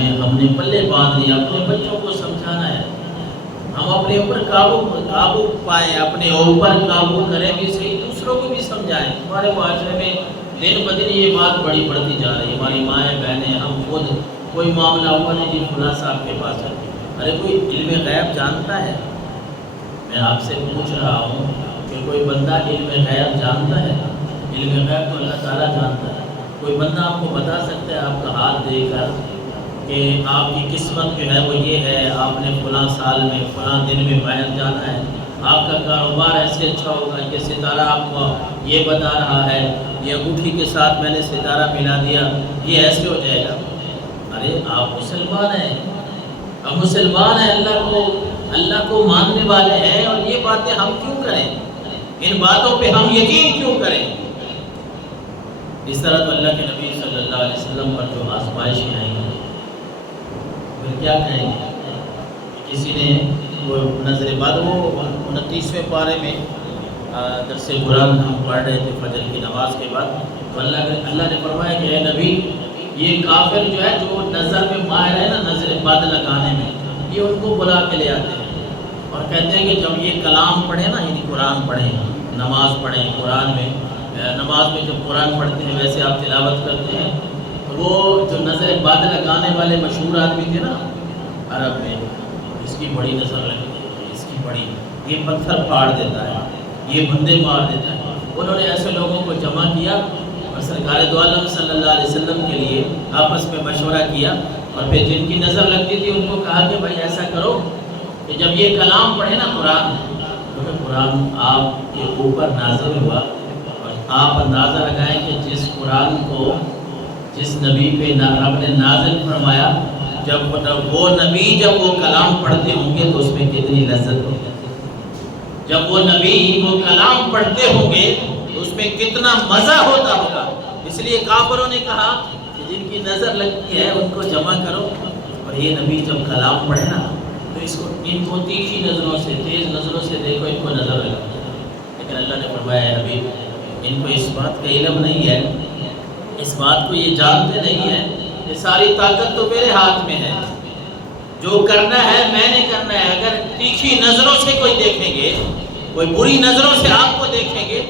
ہم نے پلے باندھ لیا، اپنے بچوں کو سمجھانا ہے، ہم اپنے اوپر قابو پائیں، اپنے اوپر قابو کریں بھی صحیح، دوسروں کو بھی سمجھائیں۔ ہمارے معاشرے میں دن بدن یہ بات بڑی بڑھتی جا رہی ہے، ہماری مائیں بہنیں، ہم خود کوئی معاملہ ہوا نہیں جی فلاں صاحب کے پاس ہے، ارے کوئی علم غیب جانتا ہے؟ میں آپ سے پوچھ رہا ہوں کہ کوئی بندہ علم غیب جانتا ہے؟ علم غیب تو اللہ تعالیٰ جانتا ہے۔ کوئی بندہ آپ کو بتا سکتا ہے آپ کا ہاتھ دے کر کہ آپ کی قسمت جو ہے وہ یہ ہے، آپ نے فلاں سال میں فلاں دن میں باہر جانا ہے، آپ کا کاروبار ایسے اچھا ہوگا، یہ ستارہ آپ کو یہ بتا رہا ہے، یہ انگوٹھی کے ساتھ میں نے ستارہ ملا دیا، یہ ایسے ہو جائے گا۔ ارے آپ مسلمان ہیں، ہم مسلمان ہیں، اللہ کو ماننے والے ہیں، اور یہ باتیں ہم کیوں کریں؟ ان باتوں پہ ہم یقین کیوں کریں؟ اس طرح تو اللہ کے نبی صلی اللہ علیہ وسلم پر جو آزمائشیں آئیں ہیں، پھر کیا کہیں گے؟ کسی نے وہ نظر بد، وہ 29ویں پارے میں درس قرآن ہم پڑھ رہے تھے فجر کی نماز کے بعد، تو اللہ نے فرمایا کہ اے نبی، یہ کافر جو ہے جو نظر میں ماہر ہے نا، نظر بد لگانے میں، یہ ان کو بلا کے لے آتے ہیں اور کہتے ہیں کہ جب یہ کلام پڑھیں نا، یعنی قرآن پڑھیں، نماز پڑھیں، قرآن میں نماز میں جب قرآن پڑھتے ہیں ویسے آپ تلاوت کرتے ہیں، تو وہ جو نظر بد لگانے والے مشہور آدمی تھے نا عرب میں، اس کی بڑی نظر لگتی ہے، اس کی بڑی، یہ پتھر پھاڑ دیتا ہے، یہ بندے مار دیتا ہے۔ انہوں نے ایسے لوگوں کو جمع کیا اور سرکار دو عالم صلی اللہ علیہ وسلم کے لیے آپس میں مشورہ کیا، اور پھر جن کی نظر لگتی تھی ان کو کہا کہ بھائی ایسا کرو کہ جب یہ کلام پڑھے نا قرآن، تو قرآن آپ کے اوپر نازل ہوا، اور آپ اندازہ لگائیں کہ جس قرآن کو جس نبی پہ رب نے نازل فرمایا، جب وہ نبی جب وہ کلام پڑھتے ہوں گے تو اس میں کتنی لذت ہوگی، جب وہ نبی وہ کلام پڑھتے ہوں گے تو اس میں کتنا مزہ ہوتا ہوگا۔ اس لیے کافروں نے کہا کہ جن کی نظر لگتی ہے ان کو جمع کرو، اور یہ نبی جب کلام پڑھے نا تو ان کو تیکھی نظروں سے، تیز نظروں سے دیکھو، ان کو نظر لگتی ہے۔ لیکن اللہ نے فرمایا ہے نبی، ان کو اس بات کا علم نہیں ہے، اس بات کو یہ جانتے نہیں ہیں کہ ساری طاقت تو میرے ہاتھ میں ہے، جو کرنا ہے میں نے کرنا ہے۔ اگر تیکھی نظروں سے کوئی دیکھیں گے، کوئی بری نظروں سے آپ کو دیکھیں گے،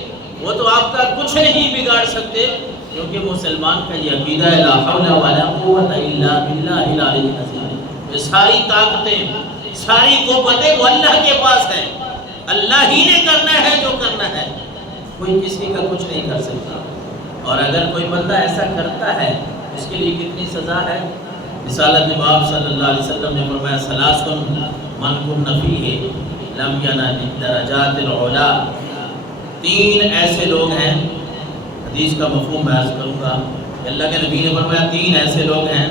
وہ تو آپ کا کچھ نہیں بگاڑ سکتے، کیونکہ مسلمان کا یہ عقیدہ ہے لا حول ولا قوت الا باللہ العلی العظیم، یہ ساری طاقتیں، ساری قوتیں وہ اللہ کے پاس ہیں، اللہ ہی نے کرنا ہے جو کرنا ہے، کوئی کسی کا کچھ نہیں کر سکتا۔ اور اگر کوئی بندہ ایسا کرتا ہے اس کے لیے کتنی سزا ہے؟ رسالت باب صلی اللہ علیہ وسلم نے فرمایا ثلاثن من کن فیہ لم ینل الدرجات العلی، تین ایسے لوگ ہیں، حدیث کا مفہوم میں عرض کروں گا، اللہ کے نبی نے فرمایا تین ایسے لوگ ہیں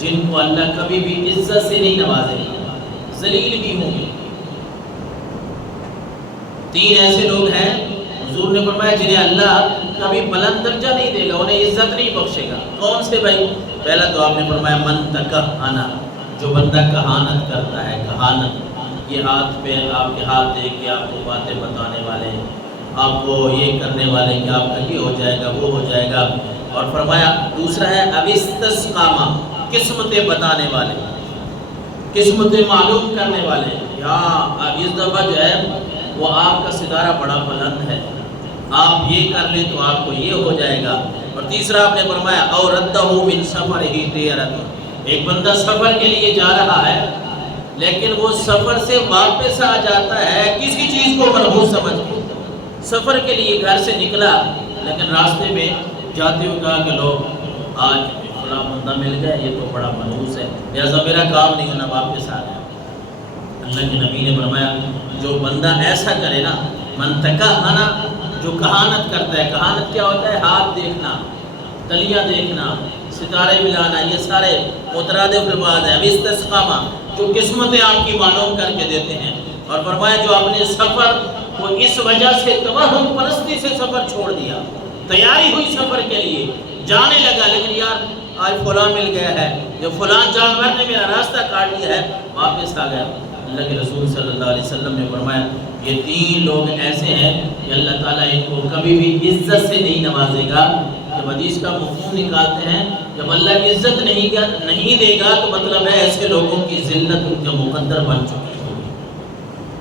جن کو اللہ کبھی بھی عزت سے نہیں نوازے گا، ذلیل بھی ہوں گے۔ تین ایسے لوگ ہیں حضور نے فرمایا جنہیں اللہ کبھی بلند درجہ نہیں دے گا، انہیں عزت نہیں بخشے گا۔ کون سے بھائی؟ پہلا تو آپ نے فرمایا من تکہنا، جو بندہ کہانت کرتا ہے، کہانت، یہ ہاتھ پہ آپ کے ہاتھ دے کے آپ کو باتیں بتانے والے، آپ کو یہ کرنے والے کہ آپ کا یہ ہو جائے گا وہ ہو جائے گا۔ اور فرمایا دوسرا ہے اوستسقامہ، قسمتیں بتانے والے، قسمتیں معلوم کرنے والے، یا اس دفعہ جو ہے وہ آپ کا ستارہ بڑا بلند ہے، آپ یہ کر لیں تو آپ کو یہ ہو جائے گا۔ اور تیسرا آپ نے فرمایا اور ردہ من سفرہ طیرۃ، ایک بندہ سفر کے لیے جا رہا ہے لیکن وہ سفر سے واپس آ جاتا ہے کسی چیز کو منحوس سمجھ کے، سفر کے لیے گھر سے نکلا لیکن راستے میں جاتے ہوئے کہا کہ لوگ آج فلاں بندہ مل گیا، یہ تو بڑا منحوس ہے، لہذا میرا کام نہیں ہونا، واپس آ گیا۔ اللہ کے نبی نے فرمایا جو بندہ ایسا کرے نا، من تکہنا، جو کہانت کرتا ہے، کہانت کیا ہوتا ہے؟ ہاتھ دیکھنا، تلیاں دیکھنا، ستارے ملانا، یہ سارے مترادف الفاظ ہیں۔ اوستسقامہ، جو قسمتیں آپ کی معلوم کر کے دیتے ہیں۔ اور فرمایا جو اپنے سفر کو اس وجہ سے توہم پرستی سے سفر چھوڑ دیا، تیاری ہوئی سفر کے لیے، جانے لگا لیکن یار آج فلاں مل گیا ہے، جو فلاں جانور نے میرا راستہ کاٹ دیا ہے، واپس آ گیا۔ اللہ کے رسول صلی اللہ علیہ وسلم نے فرمایا یہ تین لوگ ایسے ہیں کہ اللہ تعالیٰ ان کو کبھی بھی عزت سے نہیں نوازے گا۔ جب حدیث کا مفہوم نکالتے ہیں جب اللہ عزت نہیں دے گا تو مطلب ہے ایسے لوگوں کی ذلت ان کا مقدر بن چکی ہوگی۔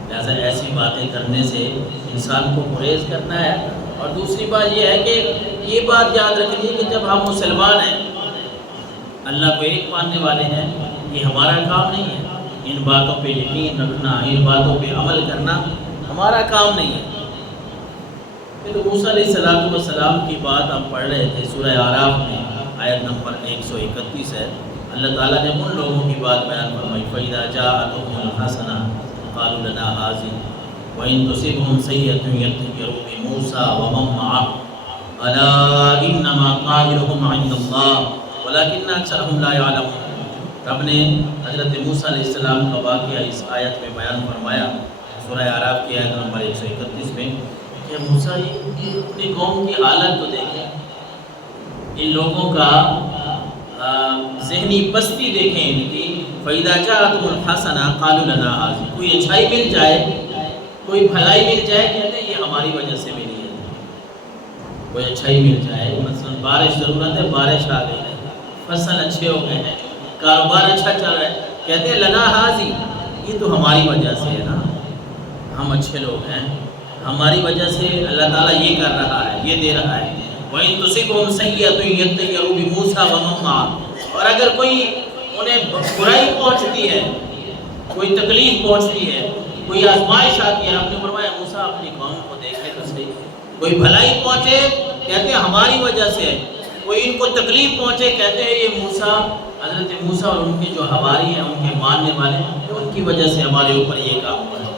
لہٰذا ایسی باتیں کرنے سے انسان کو گریز کرنا ہے۔ اور دوسری بات یہ ہے کہ یہ بات یاد رکھنی کہ جب ہم مسلمان ہیں، اللہ کو ایک ماننے والے ہیں، یہ ہمارا کام نہیں ہے۔ ان باتوں پہ یقین رکھنا، ان باتوں پہ عمل کرنا ہمارا کام نہیں ہے۔ پھر موسیٰ علیہ السلام کی بات ہم پڑھ رہے تھے سورہ اعراف میں، آیت نمبر 131 ہے۔ اللہ تعالیٰ نے ان لوگوں کی بات بیان فرمائی، فَإِذَا جَاءَتْهُمُ الْحَسَنَةُ قَالُوا لَنَا هَٰذِهِ وَإِن تُصِبْهُمْ سَيِّئَةٌ يَطَّيَّرُوا بِمُوسَىٰ وَمَن مَّعَهُ أَلَا إِنَّمَا طَائِرُهُمْ عِندَ اللَّهِ وَلَٰكِنَّ أَكْثَرَهُمْ لَا يَعْلَمُونَ۔ رب نے حضرت موسیٰ علیہ السلام کا واقعہ اس آیت میں بیان فرمایا، سورہ اعراف کی آیت نمبر 131 میں، کہ موسیٰ اپنی قوم کی حالت تو دیکھیں، ان لوگوں کا ذہنی پستی دیکھیں ان کی۔ فَإِذَا جَاءَتْهُمُ الْحَسَنَةُ قَالُوا لَنَا هَٰذِهِ، کوئی اچھائی مل جائے، کوئی بھلائی مل جائے، کہتے ہیں یہ ہماری وجہ سے ملی ہے۔ کوئی اچھائی مل جائے، مثلا بارش ضرورت ہے، بارش آ گئی ہے، فصل اچھے ہو گئے ہیں، کاروبار اچھا چل رہا ہے، کہتے ہیں لَنَا هَٰذِهِ، یہ تو ہماری وجہ سے ہے نا، ہم اچھے لوگ ہیں، ہماری وجہ سے اللہ تعالیٰ یہ کر رہا ہے، یہ دے رہا ہے۔ وَإِن تُصِبْهُمْ سَيِّئَةٌ يَطَّيَّرُوا بِمُوسَىٰ وَمَن مَّعَهُ، اور اگر کوئی انہیں برائی پہنچتی ہے، کوئی تکلیف پہنچتی ہے، کوئی آزمائش آتی ہے، آپ نے فرمایا موسیٰ اپنی قوم کو دیکھے تو صحیح، کوئی بھلائی پہنچے کہتے ہیں ہماری وجہ سے ہے، کوئی ان کو تکلیف پہنچے کہتے ہیں یہ موسیٰ، حضرت موسیٰ اور ان کے جو حواری ہیں، ان کے ماننے والے ہیں، ان کی وجہ سے ہمارے اوپر یہ کام ہوا ہے۔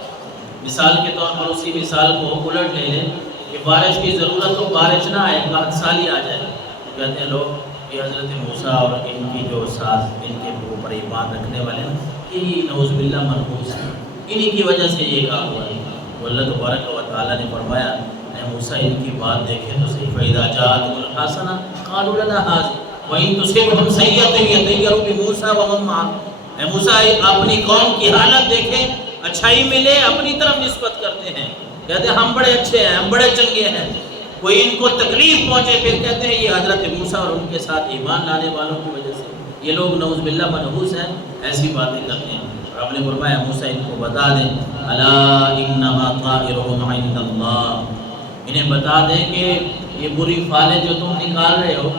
مثال کے طور پر اسی مثال کو الٹ لے لیں کہ بارش کی ضرورت ہو، بارش نہ آئے، قحط سالی آ جائے، کہتے ہیں لوگ یہ حضرت موسیٰ اور ان کی جو ساتھ ان کے اوپر ایمان رکھنے والے ہیں، انہی نعوذ باللہ منحوس ہیں، انہی کی وجہ سے یہ کام ہوا ہے۔ تو اللہ تبارک و تعالیٰ نے فرمایا اے موسیٰ ان کی بات دیکھیں تو صحیح، فَإِذَا جَاءَتْهُمُ الْحَسَنَةُ قَالُوا لَنَا هَٰذِهِ وَإِن تُصِبْهُمْ سَيِّئَةٌ يَطَّيَّرُوا بِمُوسَىٰ وَمَن مَّعَهُ۔ اے موسیٰ اپنی قوم کی حالت دیکھیں، اچھائی ملے اپنی طرف نسبت کرتے ہیں، کہتے ہیں ہم بڑے اچھے ہیں، ہم بڑے چنگے ہیں، کوئی ان کو تکلیف پہنچے پھر کہتے ہیں یہ حضرت موسیٰ اور ان کے ساتھ ایمان لانے والوں کی وجہ سے، یہ لوگ نعوذ باللہ منحوس ہیں، ایسی باتیں کرتے ہیں۔ اور آپ نے فرمایا موسیٰ ان کو بتا دیں الا انما طائرهم عند اللہ، انہیں بتا دیں کہ یہ بری فالیں جو تم نکال رہے ہو،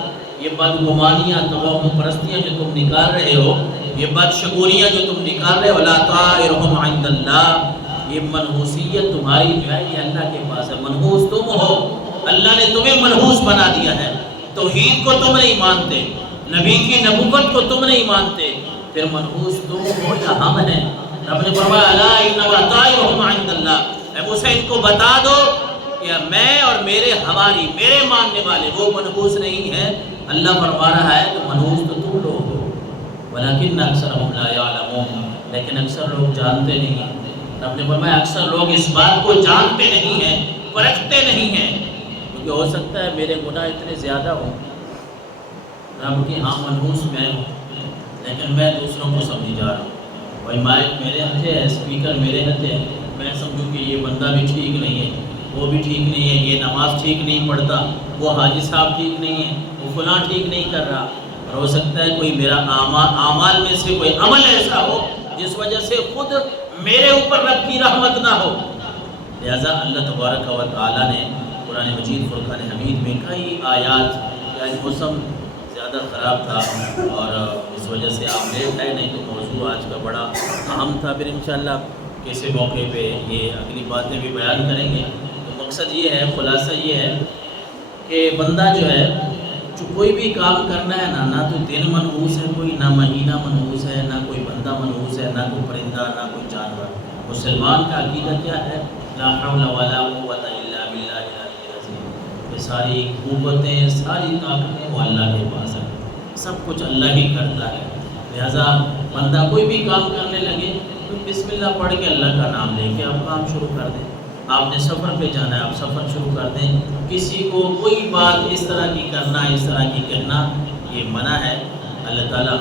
یہ بدگمانیاں، توہم پرستیاں جو تم نکال رہے ہو، یہ بدشگونیاں جو تم نکال رہے ہو، لا طائرهم عند اللہ، یہ منحوسیت تمہاری جو ہے یہ اللہ کے پاس ہے، منحوس تم ہو، اللہ نے تمہیں منحوس بنا دیا ہے، توحید کو تم نہیں مانتے، نبی کی نبوت کو تم نہیں مانتے، پھر منحوس تم ہو یا ہم ہیں؟ رب نے فرمایا الا انما طائرهم عند اللہ، اے موسیٰ ان کو بتا دو کہ میں اور میرے حواری، میرے ماننے والے وہ منحوس نہیں ہیں، اللہ فرما رہا ہے تو منحوس تو تم لوگ ہو، ولیکن اکثرهم لا يعلمون، لیکن اکثر لوگ جانتے نہیں ہیں۔ رب نے فرمایا اکثر لوگ اس بات کو جانتے نہیں ہیں، پرکھتے نہیں ہیں، کیونکہ ہو سکتا ہے میرے گناہ اتنے زیادہ ہوں، رب کی ہاں منحوس میں ہوں، لیکن میں دوسروں کو سمجھ جا رہا ہوں، بھائی مائک میرے ہتھے ہے، اسپیکر میرے ہتھے ہے، میں سمجھوں کہ یہ بندہ بھی ٹھیک نہیں ہے، وہ بھی ٹھیک نہیں ہے، یہ نماز ٹھیک نہیں پڑھتا، وہ حاجی صاحب ٹھیک نہیں ہے، وہ فلاں ٹھیک نہیں کر رہا، اور ہو سکتا ہے کوئی میرا اعمال میں سے کوئی عمل ایسا ہو جس وجہ سے خود میرے اوپر رب کی رحمت نہ ہو۔ لہذا اللہ تبارک و تعالیٰ نے قرآن مجید فرقان حمید میں کئی آیات، آج موسم زیادہ خراب تھا اور اس وجہ سے آپ لیٹ آئے، نہیں تو موضوع آج کا بڑا اہم تھا، پھر انشاءاللہ کسی موقع پہ یہ اگلی باتیں بھی بیان کریں گے۔ تو مقصد یہ ہے، خلاصہ یہ ہے کہ بندہ جو ہے جو کوئی بھی کام کرنا ہے نہ تو دن منحوس ہے کوئی، نہ مہینہ منحوس ہے، نہ کوئی بندہ منحوس ہے، نہ کوئی پرندہ، نہ کوئی جانور۔ مسلمان کا عقیدہ کیا ہے؟ لا حول ولا قوت الا باللہ العلی العظیم، یہ ساری قوتیں، ساری طاقتیں وہ اللہ کے پاس ہیں، سب کچھ اللہ ہی کرتا ہے۔ لہذا بندہ کوئی بھی کام کرنے لگے تو بسم اللہ پڑھ کے اللہ کا نام لے کے آپ کام شروع کر دیں۔ آپ نے سفر پہ جانا ہے، آپ سفر شروع کر دیں، کسی کو کوئی بات اس طرح کی کرنا، اس طرح کی کہنا یہ منع ہے۔ اللہ تعالیٰ